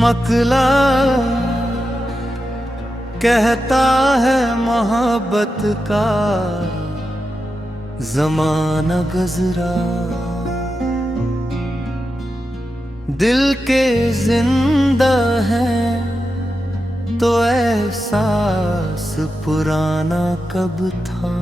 मकला कहता है मोहब्बत का जमाना गुजरा, दिल के जिंदा है तो एहसास पुराना कब था।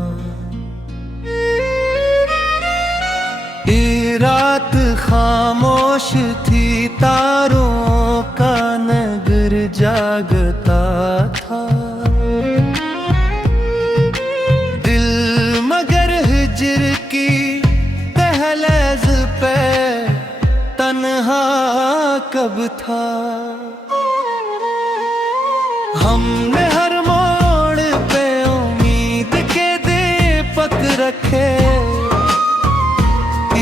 ये रात खामोश थी, तारों का नगर जागता था। दिल मगर हिजर की दहलीज पे तन्हा कब था। हमने हर मोड़ पे उम्मीद के दीपक रखे,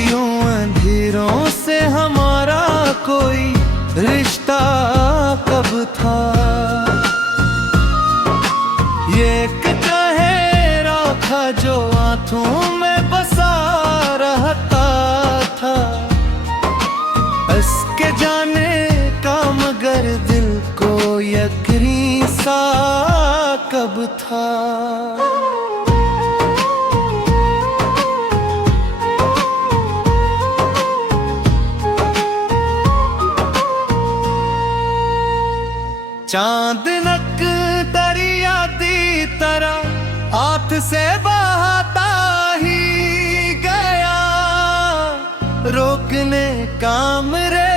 यूं अंधेरों से हमारा कोई रिश्ता कब था। ये चेहरा था जो आंखों में बसा रहता था, हंस के जाने का मगर दिल को यकीन सा कब था। चांद नक दरिया दी तरह हाथ से बहाता ही गया, रोकने का मेरे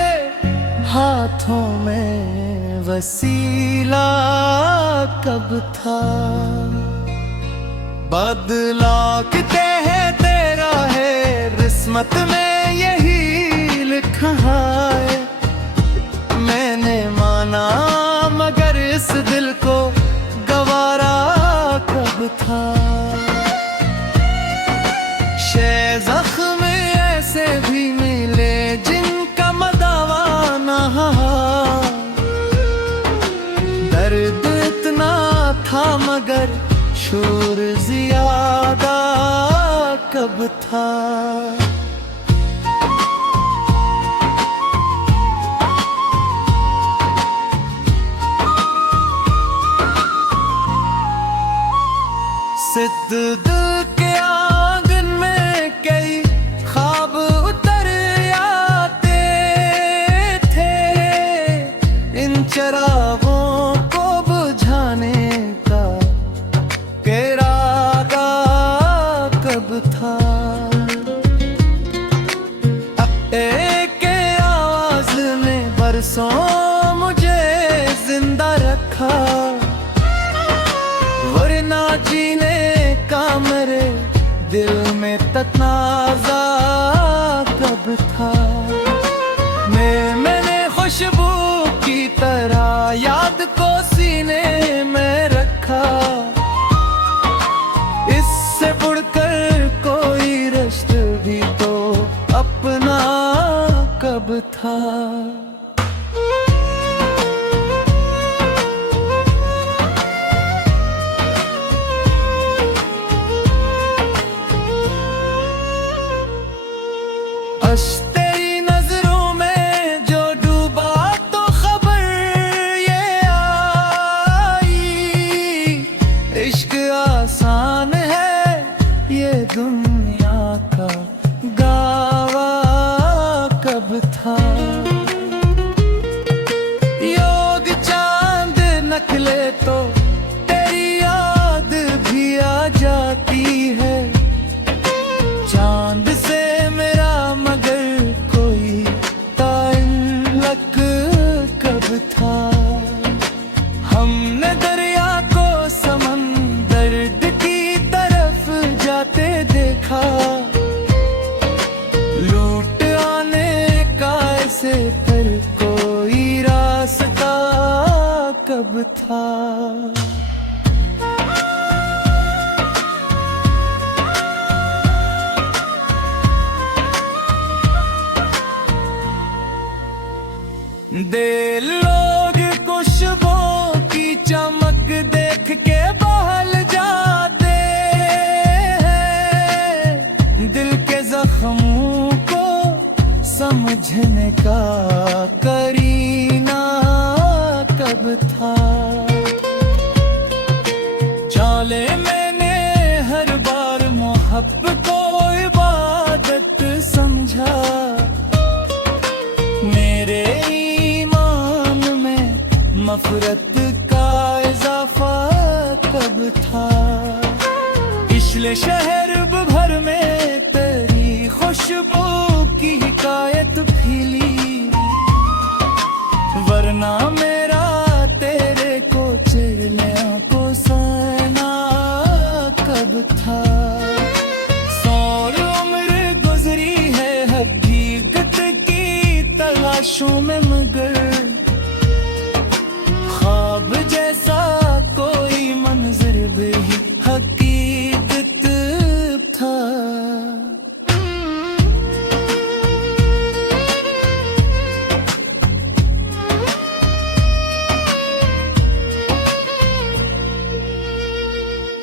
हाथों में वसीला कब था। बदला किते है तेरा है, किस्मत में यही लिखा है। मैंने माना मगर इस दिल को गवारा कब था। शे जख्म ऐसे भी मिले जिनका मदावा ना, दर्द इतना था मगर शोर ज्यादा कब था। सिद्ध दिल के आंगन में कई ख्वाब उतर आते थे, इन चरागों को बुझाने का इरादा कब था। एक आवाज ने बरसों मुझे जिंदा रखा, वरना जीने का मेरे दिल में तनाज़ा कब था। मैंने खुशबू की तरह याद को सीने में रखा, इससे बढ़कर कोई रिश्ता भी तो अपना कब था। तेरी नजरों में जो डूबा तो खबर ये आई, इश्क आसान है ये दुनिया का गावा कब था। योग चांद नकले तो तेरी याद भी आ जाती है, चांद से था। हमने दरिया को समंदर की तरफ जाते देखा, लूट आने का ऐसे पर कोई रास्ता कब था। दे लोग खुशबुओं की चमक देख के बहल जाते हैं, दिल के जख्मों को समझने का करीना मजहब को इबादत समझा, मेरे ईमान में मफरत का इजाफा कब था। पिछले शहर भर में तेरी खुशबू की हिकायत फैली, वरना मेरा तेरे को चेहलियां को सहना कब था। तलाशों में मगर ख्वाब जैसा कोई मंजर भी हकीकत था।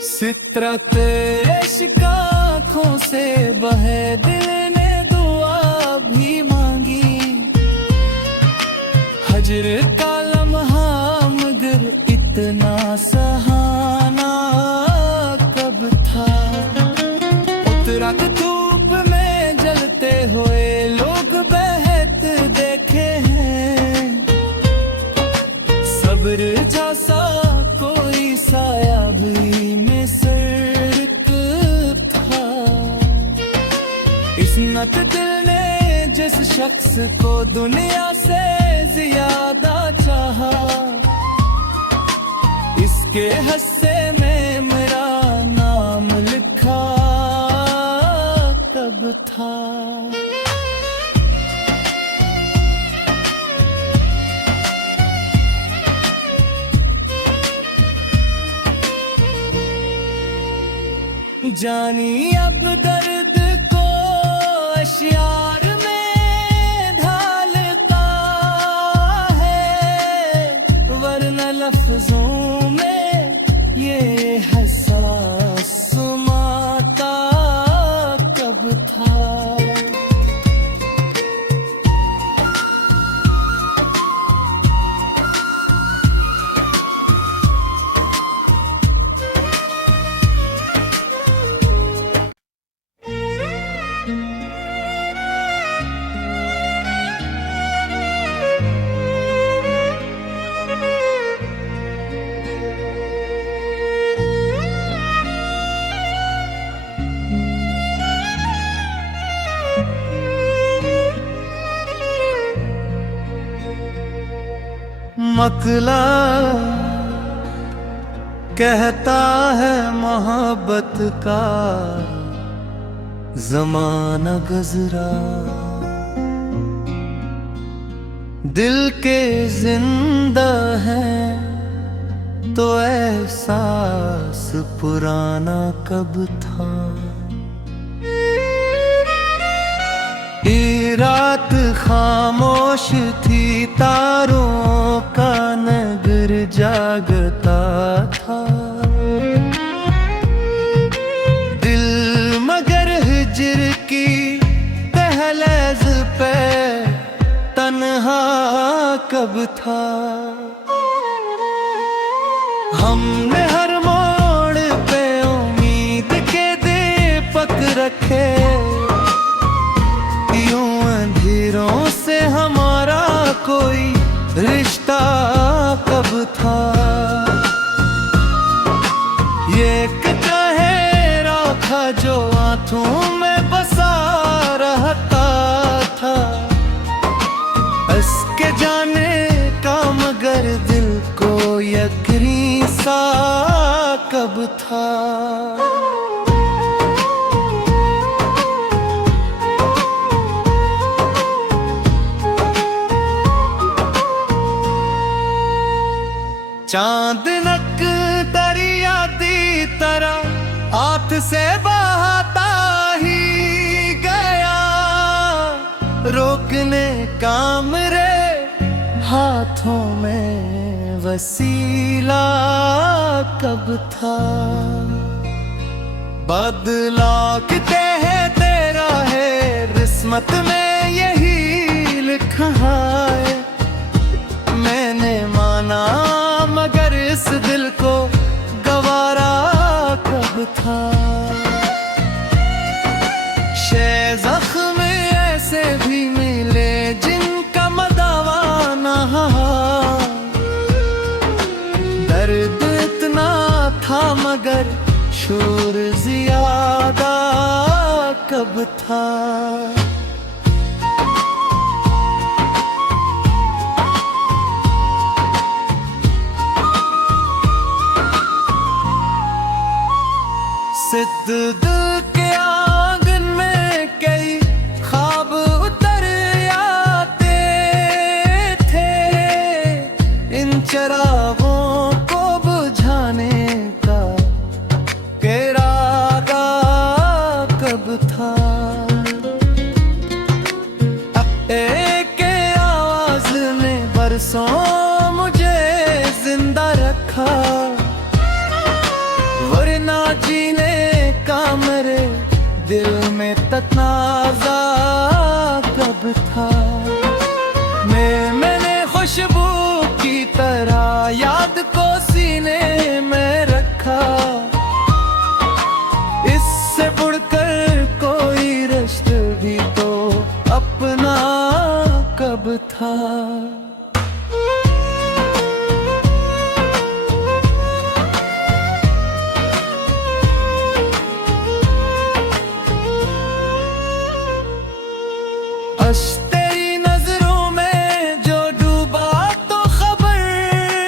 सितरा तेरे इश्क आँखों से बहे, दिल ने दुआ भी मांगी। हजर का लम्हा मगर इतना सहाना कब था। उतरात धूप में जलते हुए लोग बहत देखे हैं, सब्र जैसा कोई साया भी में सर कब था। इस्मत दिल ने जिस शख्स को दुनिया से ज्यादा चाहा, इसके हिस्से में मेरा नाम लिखा कब था। जानी अब दर्द को अशियार में ढालता है, वरना लफ्जों में ये एहसास समाता कब था। मकला कहता है मोहब्बत का ज़माना गुज़रा, दिल के जिंदा है तो एहसास पुराना कब था। ये रात खामोश थी, तारों का नगर जागता था। दिल मगर हिजर की दहलीज पे तन्हा कब था। हमने हर मोड़ पे उम्मीद के दीपक रखे, अंधेरों से हमारा कोई रिश्ता कब था। ये चेहरा था जो आंखों में बसा रहता था, हंस के जाने का मगर दिल को यकीन सा कब था। चांद नक दरिया दी तरह हाथ से बहाता ही गया, रोकने का मेरे हाथों में वसीला कब था। बदला किते है तेरा है, किस्मत में यही लिखा है। मैंने माना मगर इस दिल को गवारा कब था। कब था। सिद्ध दिल के आंगन में कई ख्वाब उतर आते थे, इन चरागों को बुझाने का इरादा कब था। एक आवाज ने बरसों मुझे जिंदा रखा, वरना जीने का मेरे दिल में तनाज़ा कब था। मैंने खुशबू की तरह याद को सीने में रखा, इससे बढ़कर कोई रिश्ता भी तो अपना कब था। तेरी नजरों में जो डूबा तो खबर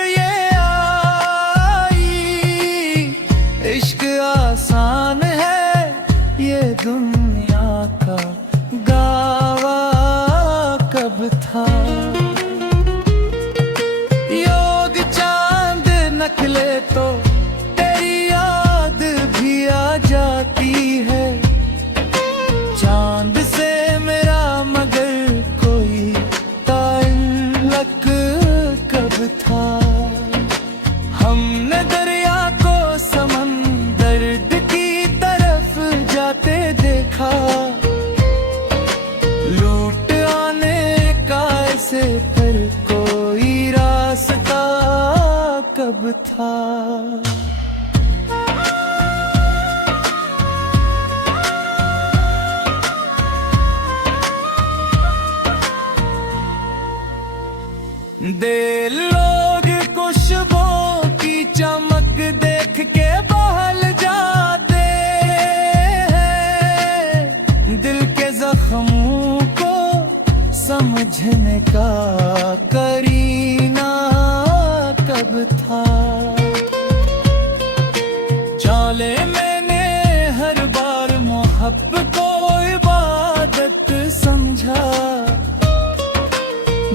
ये आई, इश्क आसान है ये दुनिया का गावा कब था। योग चांद नखले तो तेरी याद भी आ जाती है, चांद से था। हमने दरिया को समंदर की तरफ जाते देखा, लूट आने का ऐसे पर कोई रास्ता कब था। दे लोग खुशबुओं की चमक देख के बहल जाते हैं, दिल के जख्मों को समझने का करीना कब था। चाले मैंने हर बार मोहब्बत को इबादत समझा,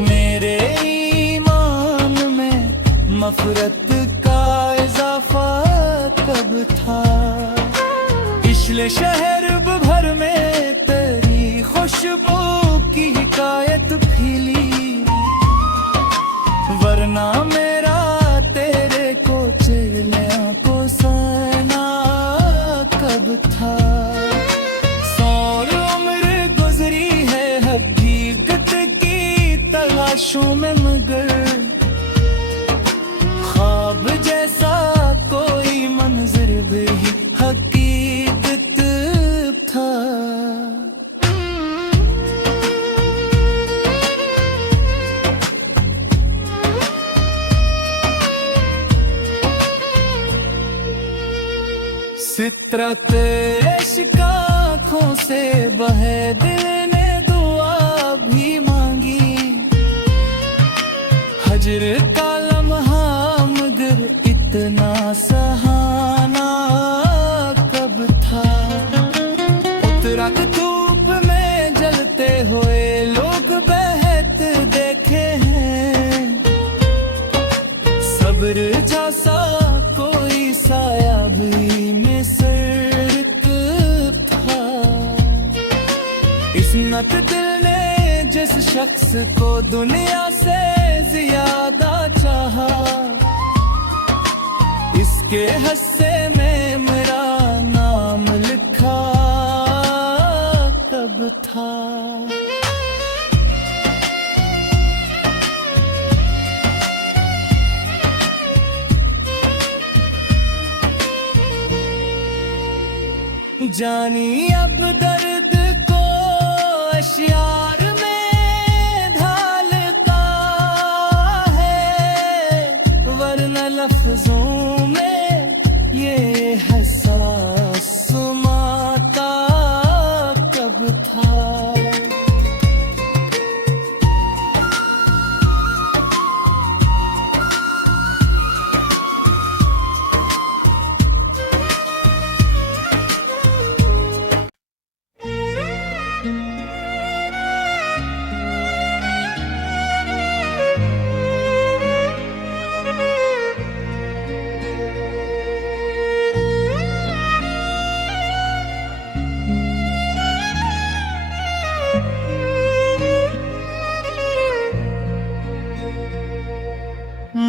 मेरे मफरत का इजाफा कब था। पिछले शहर भर में तेरी खुशबू की हिकायत फैली, वरना मेरा तेरे को चेहरे को सहना कब था। सौर उम्र गुजरी है हकीकत की तलाशों में, मगर ख्वाब जैसा कोई मंजर भी हकीकत था। सितरत इश्क आँखों से बहे, दिल ने दुआ भी मांगी, हजर का लम्हा मगर इतना सहाना कब था। उतरात धूप में जलते हुए लोग बहत देखे हैं, सब्र जैसा कोई साया भी में सर कब था। इस्मत दिल ने जिस शख्स को दुनिया से ज्यादा चाहा, इसके हिस्से में मेरा नाम लिखा कब था। जानी अब दर्द को अशियार में ढालता है, वरना लफ्जों में ये एहसास समाता कब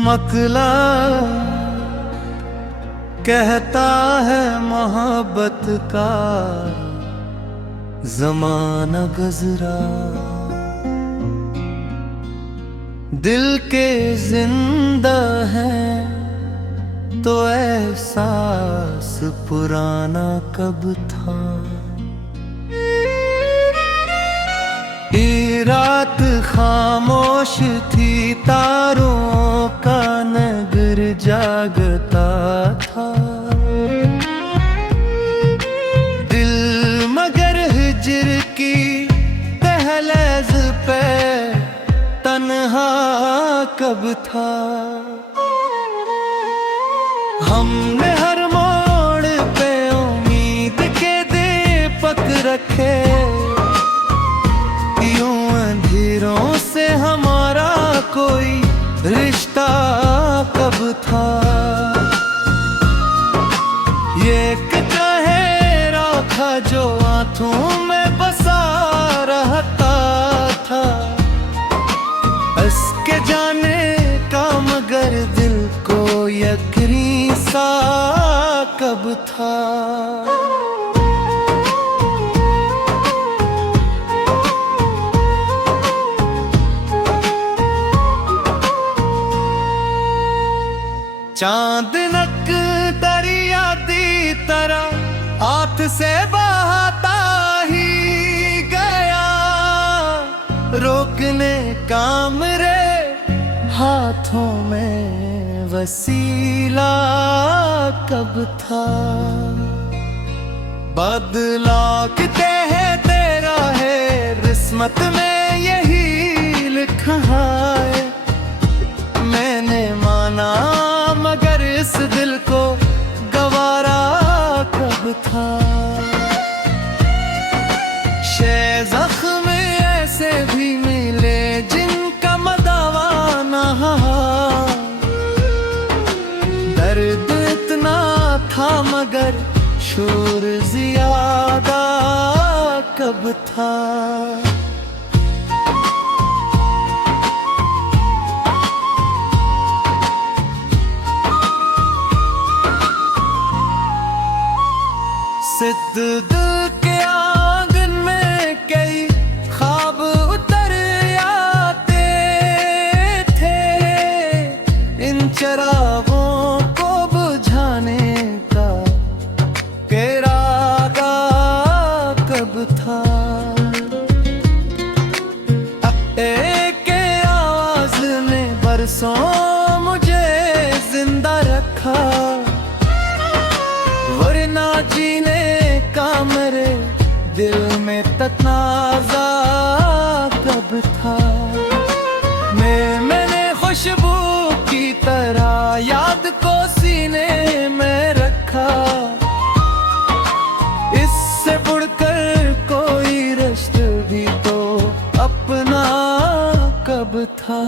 मकला कहता है मोहब्बत का जमाना गुजरा, दिल के जिंदा है तो एहसास पुराना कब था। ये रात खामोश थी, तारों का नगर जागता था। दिल मगर हिजर की दहलीज पे तन्हा कब था। हमने हर मोड़ पे उम्मीद के दीपक रखे, यूं अंधेरों से हमारा कोई रिश्ता कब था। ये एक चेहरा था जो आंखों में बसा रहता था, हंस के जाने का मगर दिल को यकीन सा कब था। चांद नक दरिया दी तरह हाथ से बहाता ही गया, रोकने का मेरे हाथों में वसीला कब था। बदला किते है तेरा है, किस्मत में यही लिखा है। मैंने माना मगर इस दिल को गवारा कब था। शे जख्म ऐसे भी मिले जिनका मदावा ना, दर्द इतना था मगर शोर ज्यादा कब था। सिद्ध दिल के आंगन में कई ख्वाब उतर आते थे, इन चरागों को बुझाने का इरादा कब था। एक आवाज ने बरसों मुझे जिंदा रखा, वरना जीने का मेरे दिल में तनाज़ा कब था। मैंने खुशबू की तरह याद को सीने में रखा, इससे बढ़कर कोई रिश्ता भी तो अपना कब था।